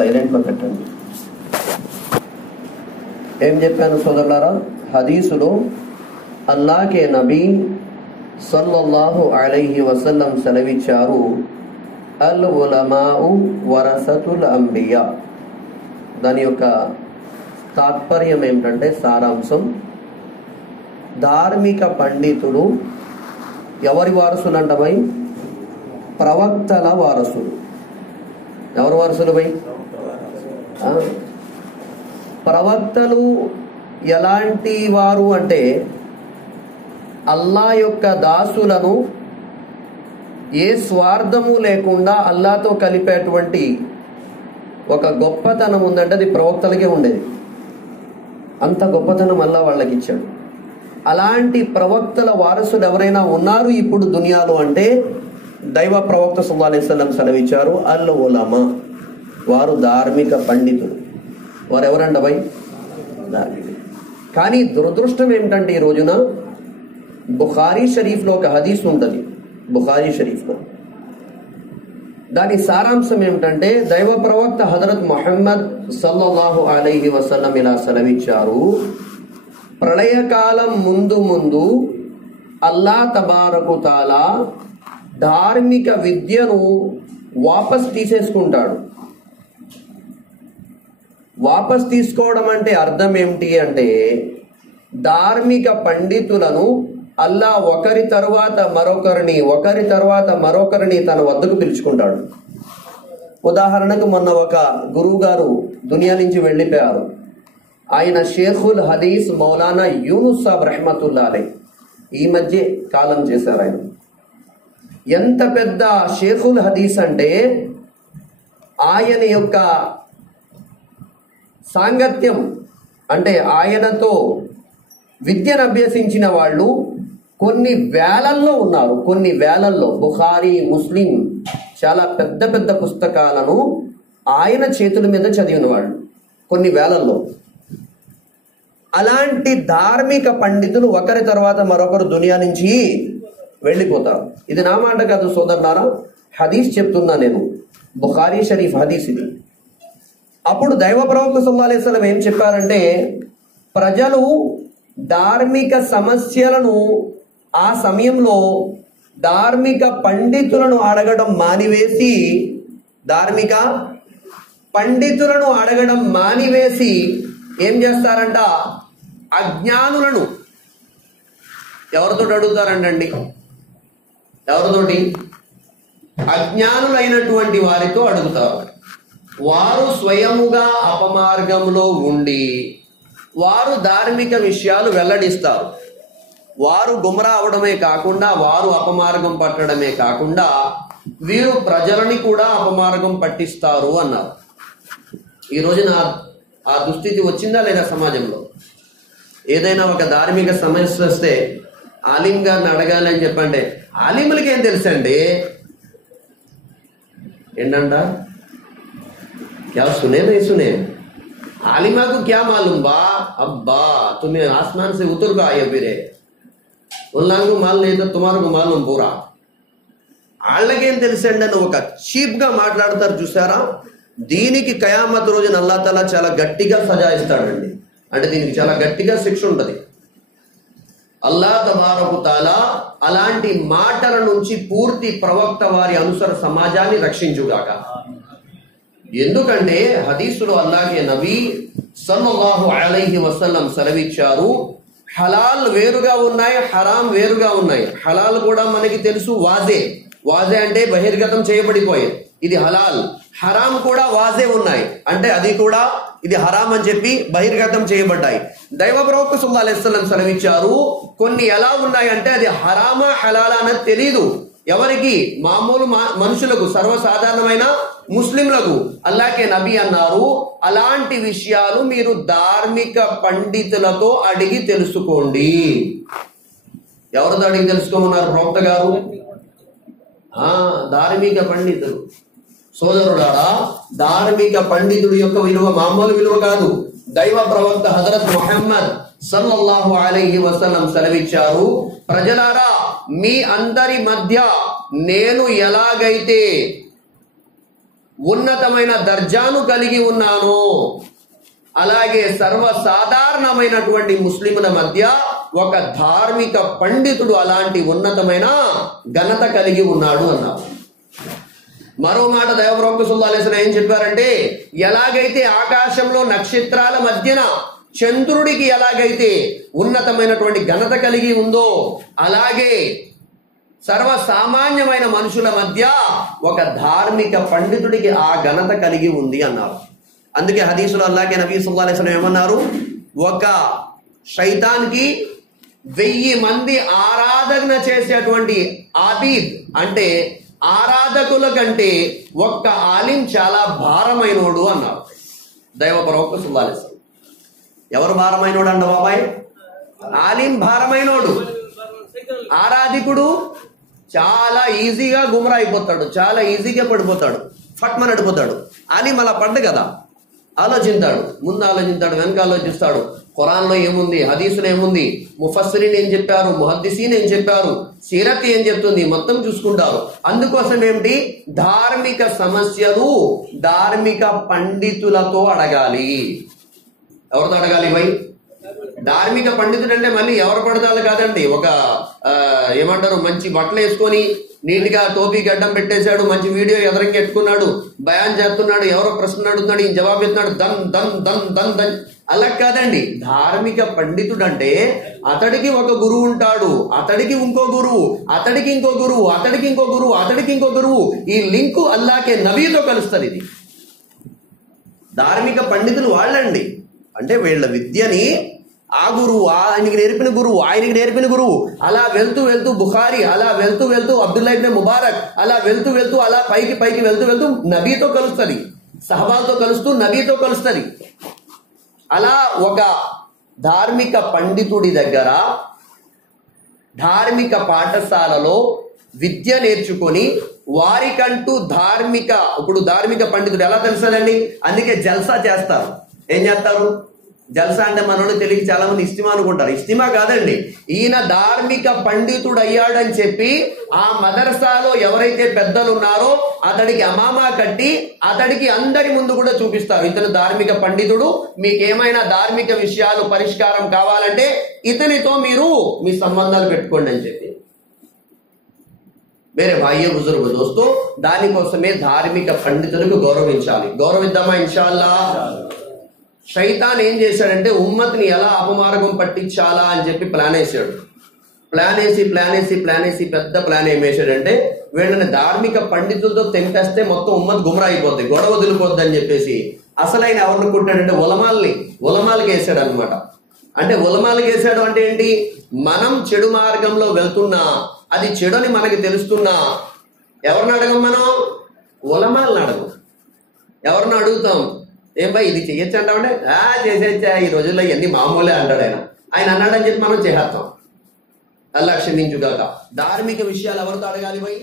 సైలెంట్లో పెట్టండి. ఏం చెప్పాను సోదరులారా? హదీసులో అల్లాహ్కే నబీ సల్లల్లాహు అలైహి వసల్లం సెలవిచ్చారు, అల్ ఉలమాఉ వరసతుల్ అంబియా. దాని యొక్క తాత్పర్యం ఏమిటంటే, సారాంశం, ధార్మిక పండితులు ఎవరి వారసులు అంట భయ్? ప్రవక్తల వారసులు. ఎవరి వారసులు భయ్? ప్రవక్తలు ఎలాంటి వారు అంటే, అల్లా యొక్క దాసులను ఏ స్వార్థము లేకుండా అల్లాతో కలిపేటువంటి ఒక గొప్పతనం ఉందంటే అది ప్రవక్తలకే ఉండేది. అంత గొప్పతనం అల్లా వాళ్ళకి ఇచ్చాడు. అలాంటి ప్రవక్తల వారసులు ఎవరైనా ఉన్నారు ఇప్పుడు దునియాలో అంటే దైవ ప్రవక్త సల్లల్లాహు అలైహి వసల్లం సెలవిచ్చారు, అల్ ఉలమా, వారు ధార్మిక పండితులు. వారు ఎవరంట భయ్? ధార్మికులు. కానీ దురదృష్టం ఏమిటంటే ఈ రోజున బుఖారీ షరీఫ్లో ఒక హదీస్ ఉంటుంది. బుఖారీ షరీఫ్లో దాని సారాంశం ఏమిటంటే, దైవ ప్రవక్త హజరత్ ముహమ్మద్ సల్లల్లాహు అలైహి వసల్లం ఇలా సెలవిచ్చారు, ప్రళయకాలం ముందు ముందు అల్లా తబారకు తాలా ధార్మిక విద్యను వాపస్ తీసేసుకుంటాడు. వాపస్ తీసుకోవడం అంటే అర్థం ఏమిటి అంటే, ధార్మిక పండితులను అల్లా ఒకరి తర్వాత మరొకరిని తన వద్దకు పిలుచుకుంటాడు. ఉదాహరణకు మొన్న ఒక గురువు గారు దునియా నుంచి వెళ్ళిపోయారు. ఆయన షేఖుల్ హదీస్ మౌలానా యూనుస్ సాబ్ రహ్మతుల్లా అలై, ఈ మధ్య కాలం చేశారు. ఆయన ఎంత పెద్ద షేఖుల్ హదీస్ అంటే, ఆయన యొక్క సాంగత్యం అంటే ఆయనతో విద్యను అభ్యసించిన వాళ్ళు కొన్ని వేలల్లో ఉన్నారు. కొన్ని వేలల్లో బుఖారీ, ముస్లిం, చాలా పెద్ద పెద్ద పుస్తకాలను ఆయన చేతుల మీద చదివిన వాళ్ళు కొన్ని వేలల్లో. అలాంటి ధార్మిక పండితులు ఒకరి తర్వాత మరొకరు దునియా నుంచి వెళ్ళిపోతారు. ఇది నా మాట కాదు సోదరులారా, హదీస్ చెప్తున్నా నేను, బుఖారీ షరీఫ్ హదీస్ ఇది. అప్పుడు దైవ ప్రవక్త సల్లల్లాహు అలైహి వసల్లం ఏం చెప్పారంటే, ప్రజలు ధార్మిక సమస్యలను ఆ సమయంలో ధార్మిక పండితులను అడగడం మానివేసి ఏం చేస్తారంట? అజ్ఞానులను ఎవరితో అడుగుతారంటండి? ఎవరితోటి? అజ్ఞానులైనటువంటి వారితో అడుగుతారు. వారు స్వయముగా అపమార్గంలో ఉండి వారు ధార్మిక విషయాలు వెల్లడిస్తారు. వారు గుమ్రా అవడమే కాకుండా, వారు అపమార్గం పట్టడమే కాకుండా వీరు ప్రజలని కూడా అపమార్గం పట్టిస్తారు అన్నారు. ఈ రోజున ఆ దుస్థితి వచ్చిందా లేదా సమాజంలో? ఏదైనా ఒక ధార్మిక సమస్య వస్తే ఆలిం గారిని అడగాలి అని చెప్పండి, ఆలింలకి ఏం తెలుసండి? ఏంటంట? क्या सुने नहीं सुने? आलिमा को क्या मालूम बा? अब्बा तुम्हें आसमान से उतर कर आए फिर उन लोगों को मालूम नहीं तो तुम्हारे को मालूम पूरा. వాళ్ళకేం తెలుసండి అని ఒక చీప్ గా మాట్లాడతారు చూసారా? దీనికి కయామత్ రోజున అల్లా తాలా చాలా గట్టిగా సజా ఇస్తాడండి. అంటే దీనికి చాలా గట్టిగా శిక్ష ఉంటది. అల్లా తబారకు తాలా అలాంటి మాటల నుంచి పూర్తి ప్రవక్త వారి అనుసర సమాజాన్ని రక్షించుగాక. ఎందుకంటే హదీసులో అల్లాహ్కే నబీ సల్లల్లాహు అలైహి వసల్లం సెలవిచ్చారు, హలాల్ వేరుగా ఉన్నాయి, హరాం వేరుగా ఉన్నాయి. హలాల్ కూడా మనకి తెలుసు, వాజే అంటే బహిర్గతం చేయబడిపోయే, ఇది హలాల్. హరాం కూడా వాజే ఉన్నాయి, అంటే అది కూడా ఇది హరాం అని చెప్పి బహిర్గతం చేయబడ్డాయి. దైవ ప్రవక్త సల్లల్లాహు అలైహి వసల్లం సెలవిచ్చారు, కొన్ని ఎలా ఉన్నాయంటే అది హరామా హలాలా అనేది తెలీదు ఎవరికి? మామూలు మనుషులకు, సర్వసాధారణమైన ముస్లింలకు. అల్లాహ్కే నబీ అన్నారు, అలాంటి విషయాలు మీరు ధార్మిక పండితులతో అడిగి తెలుసుకోండి. ఎవరితో అడిగి తెలుసుకోమన్నారు ప్రవక్త గారు? ధార్మిక పండితులు. సోదరులారా, ధార్మిక పండితుడి యొక్క విలువ మామూలు విలువ కాదు. దైవ ప్రవక్త హజరత్ ముహమ్మద్ సల్లల్లాహు అలైహి వసల్లం సెలవిచ్చారు, ప్రజలారా మీ అందరి మధ్య నేను ఎలాగైతే ఉన్నతమైన దర్జాను కలిగి ఉన్నాను, అలాగే సర్వసాధారణమైనటువంటి ముస్లిముల మధ్య ఒక ధార్మిక పండితుడు అలాంటి ఉన్నతమైన ఘనత కలిగి ఉన్నాడు అన్నారు. మరో మాట దైవ ప్రవక్త సల్లల్లాహు అలైహి వసల్లం ఏం చెప్పారంటే, ఎలాగైతే ఆకాశంలో నక్షత్రాల మధ్యన చంద్రుడికి ఎలాగైతే ఉన్నతమైనటువంటి ఘనత కలిగి ఉందో, అలాగే సర్వసామాన్యమైన మనుషుల మధ్య ఒక ధార్మిక పండితుడికి ఆ ఘనత కలిగి ఉంది అన్నారు. అందుకే హదీసులో అల్లాహ్ నబీ సల్లల్లాహు అలైహి వసల్లం ఏమన్నారు, ఒక శైతాన్కి 1000 మంది ఆరాధన చేసేటువంటి ఆబీద్ అంటే ఆరాధకుల కంటే ఒక్క ఆలిం చాలా భారమైనోడు అన్నారు దైవ ప్రవక్త సల్లల్లాహు అలైహి వసల్లం. ఎవరు భారమైనోడు అంట బాబాయ్? ఆలిం భారమైనోడు. ఆరాధికుడు చాలా ఈజీగా గుమరా అయిపోతాడు, చాలా ఈజీగా పడిపోతాడు, ఫట్మన్ అడిపోతాడు. ఆలిం అలా పడ్డు కదా, ఆలోచించాడు, ముందు ఆలోచించాడు, వెనక ఆలోచిస్తాడు. ఖురాన్లో ఏముంది, హదీసులో ఏముంది, ముఫస్సిరీన్ ఏం చెప్పారు, ముహద్దిసీన్ ఏం చెప్పారు, సీరత్ ఏం చెప్తుంది, మొత్తం చూసుకుంటారు. అందుకోసం ఏమిటి, ధార్మిక సమస్యలు ధార్మిక పండితులతో అడగాలి. ఎవరితో అడగాలి భయ్? ధార్మిక పండితుడు అంటే మళ్ళీ ఎవరు పడతారు కాదండి. ఒక ఏమంటారు, మంచి బట్టలు వేసుకొని నీట్గా టోపీ గడ్డం పెట్టేశాడు, మంచి వీడియో ఎదరంగా ఎట్టుకున్నాడు, బయాన్ చేస్తున్నాడు, ఎవరో ప్రశ్న అడుగుతున్నాడు, ఈయన జవాబు ఇస్తున్నాడు, దన్ దన్ దన్ దన్ దన్. అలా కాదండి. ధార్మిక పండితుడు అంటే అతడికి ఒక గురువు ఉంటాడు, అతడికి ఇంకో గురువు, అతడికి ఇంకో గురువు, అతడికి ఇంకో గురువు, అతడికి ఇంకో గురువు. ఈ లింకు అల్లాహ్కే నబీతో కలుస్తుంది. ఇది ధార్మిక పండితులు వాళ్ళండి. అంటే వీళ్ళ విద్యని ఆ గురువు, ఆయనకి నేర్పిన గురువు, ఆయనకి నేర్పిన గురువు, అలా వెళ్తూ వెళ్తూ బుఖారీ, అలా వెళ్తూ వెళ్తూ అబ్దుల్లా ఇబ్న్ ముబారక్, అలా వెళ్తూ వెళ్తూ అలా పైకి పైకి వెళ్తూ వెళ్తూ నబీతో కలుస్తుంది, సహబాలతో కలుస్తూ నబీతో కలుస్తుంది. అలా ఒక ధార్మిక పండితుడి దగ్గర ధార్మిక పాఠశాలలో విద్య నేర్చుకొని వారికంటూ ఇప్పుడు ధార్మిక పండితుడు ఎలా తెలుస్తుందండి? అందుకే జల్సా చేస్తారు. ఏం చేస్తారు? జల్సా అంటే మనోడు తెలియక చాలా మంది ఇస్తిమా అనుకుంటారు. ఇస్తిమా కాదండి. ఈయన ధార్మిక పండితుడు అయ్యాడని చెప్పి ఆ మదర్సాలో ఎవరైతే పెద్దలు ఉన్నారో అతడికి అమామా కట్టి అతడికి అందరి ముందు కూడా చూపిస్తారు, ఇతను ధార్మిక పండితుడు, మీకేమైనా ధార్మిక విషయాలు పరిష్కారం కావాలంటే ఇతనితో మీరు మీ సంబంధాలు పెట్టుకోండి అని చెప్పి. వేరే భాయ్య బుజుర్గు దోస్తు, దానికోసమే ధార్మిక పండితులకు గౌరవించాలి. గౌరవిద్దామా ఇన్షాల్లా. శైతాన్ ఏం చేశాడంటే ఉమ్మత్ని ఎలా అపమార్గం పట్టించాలా అని చెప్పి ప్లాన్ వేసాడు. ప్లాన్ వేసి పెద్ద ప్లాన్ ఏం వేసాడంటే, వీళ్ళని ధార్మిక పండితులతో తెంపేస్తే మొత్తం ఉమ్మత్ గుమరా అయిపోద్ది, గొడవ వదిలిపోద్ది అని చెప్పేసి అసలైన ఎవరిని కుట్టాడంటే ఉలమాలకి వేసాడు అనమాట. అంటే ఉలమాలకి వేసాడు అంటే ఏంటి, మనం చెడు మార్గంలో వెళ్తున్నా, అది చెడుని మనకి తెలుస్తున్నా ఎవరిని అడగం, మనం ఉలమాలను అడగం. ఎవరిని అడుగుతాం, ఏం బా ఇది చెయ్యొచ్చు అంటామంటే చేసేచ్చా, ఈ రోజుల్లో ఇవన్నీ మామూలే అంటాడు ఆయన అన్నాడని చెప్పి మనం చేసేస్తాం. అల్లా క్షమించుగాక. ధార్మిక విషయాలు ఎవరితో అడగాలి పోయి?